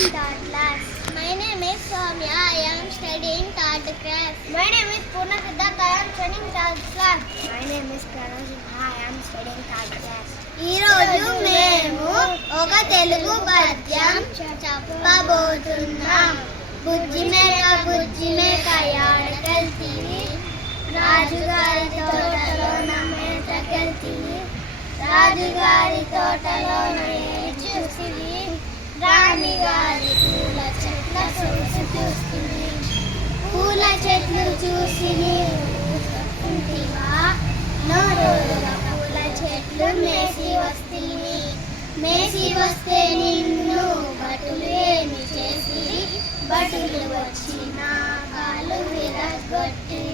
in third class. My name is Soumya. I am studying third class. My name is Purna Siddharth. I am studying third class. My name is Karan Sinha. I am studying third class. ఈ రోజు మేము ఒక తెలుగు పద్యం చెప్పబోతున్నాం. బుజ్జి మేక యాడకెళ్తివి, రాజుగారి తోటలోన మేతకెళ్తివి, రాజుగారి తోటలోన ఏమి చూసివి, రాణిగారి పూల చెట్ల చూసి చూసివి, పూల చెట్లు చూసి నీవుంటివా, నోరుగా పూల చెట్లు మేసి వస్తే నిన్ను బటులు ఏమి చేసి, బటులు వచ్చిన కాలు విరగొట్టి,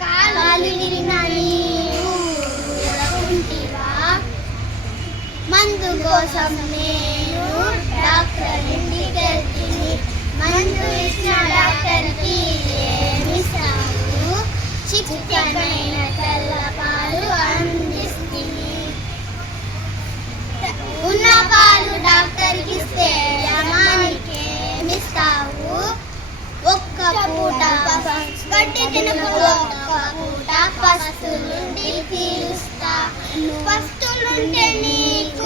కాలు విరిగిన నీవు ఉంటివా, మందు కోసం నేను డాక్టర్ ఇంటికి వెళ్తిని, మందు ఇచ్చిన డాక్టర్కి ఏమిస్తావు, చిక్కనైన తెల్ల పాలు అందిస్తుంది, ఉన్న పాలు డాక్టర్కి ఇస్తే యమానికి ఏమిస్తావు, ఒక్క పూట గడ్డి తినకుండా ఒక్క పూట పస్తులుండి తీరుస్తా, పస్తులుంటే నీకు